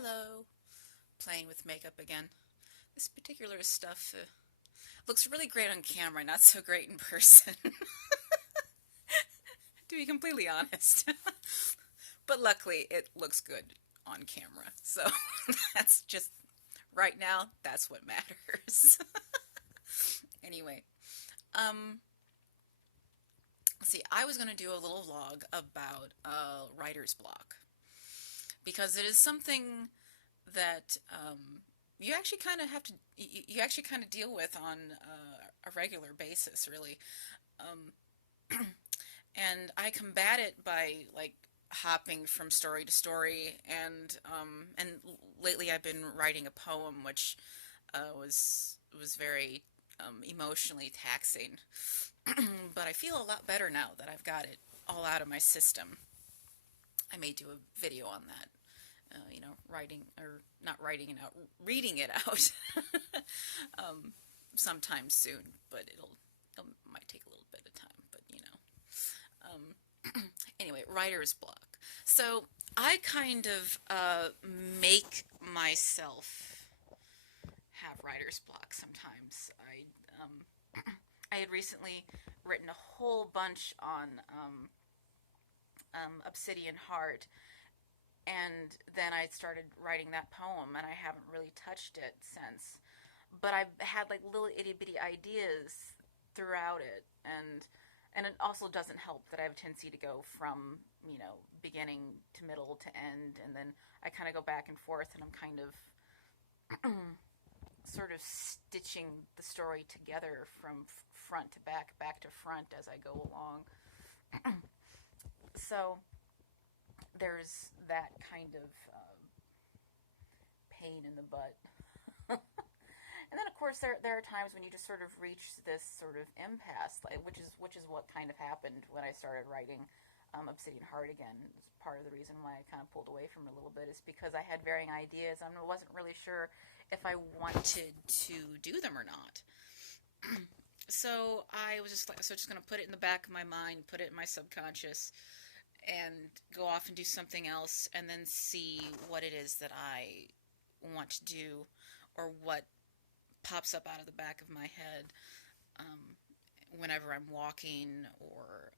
Hello. Playing with makeup again. This particular stuff looks really great on camera, not so great in person, to be completely honest. But luckily, it looks good on camera. So that's just, right now, that's what matters. Anyway, um, let's see, I was going to do a little vlog about writer's block because it is something that you actually kind of have to you actually kind of deal with on a regular basis, really. Um, and I combat it by like hopping from story to story, and lately I've been writing a poem which was very emotionally taxing. But I feel a lot better now that I've got it all out of my system. I may do a video on that. Writing or not writing it out, reading it out um, sometime soon. But it might take a little bit of time. But anyway, writer's block. So I kind of make myself have writer's block sometimes. I had recently written a whole bunch on Obsidian Heart, and then I started writing that poem, and I haven't really touched it since. But I've had like little itty bitty ideas throughout it, and it also doesn't help that I have a tendency to go from beginning to middle to end, and then I kind of go back and forth, and I'm kind of sort of stitching the story together from front to back, back to front as I go along. So there's that kind of pain in the butt. And then, of course, there are times when you just sort of reach this sort of impasse, like, which is what kind of happened when I started writing Obsidian Heart again. It's part of the reason why I kind of pulled away from it a little bit is because I had varying ideas. I wasn't really sure if I wanted to do them or not. So I was just just going to put it in the back of my mind, put it in my subconscious, and go off and do something else, and then see what it is that I want to do, or what pops up out of the back of my head whenever I'm walking, or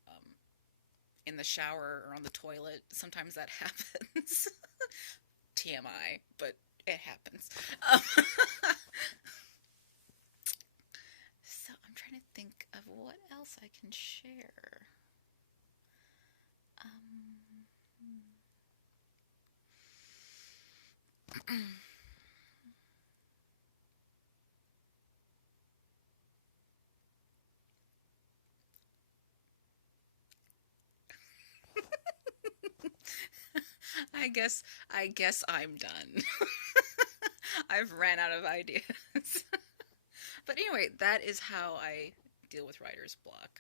in the shower, or on the toilet. Sometimes that happens. TMI, but it happens. So I'm trying to think of what else I can share. I guess I'm done. I've ran out of ideas. But anyway, that is how I deal with writer's block.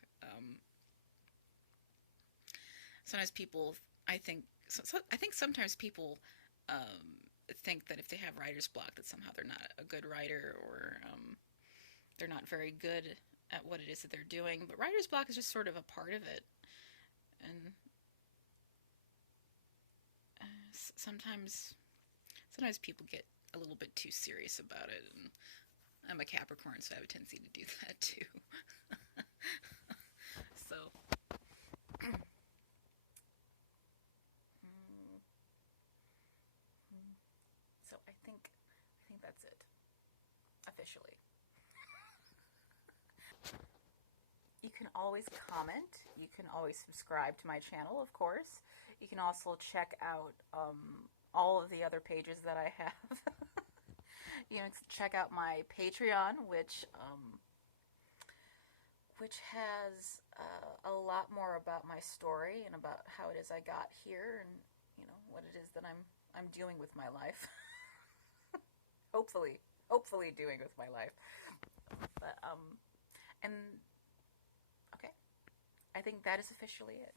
Sometimes people, I think sometimes people think that if they have writer's block, that somehow they're not a good writer, or they're not very good at what it is that they're doing. But writer's block is just sort of a part of it, and sometimes people get a little bit too serious about it, and I'm a Capricorn, so I have a tendency to do that too. So, so I think that's it officially. You can always comment. You can always subscribe to my channel, of course. You can also check out all of the other pages that I have. Check out my Patreon, which has a lot more about my story and about how it is I got here, and what it is that I'm doing with my life. hopefully doing with my life. But and okay, I think that is officially it.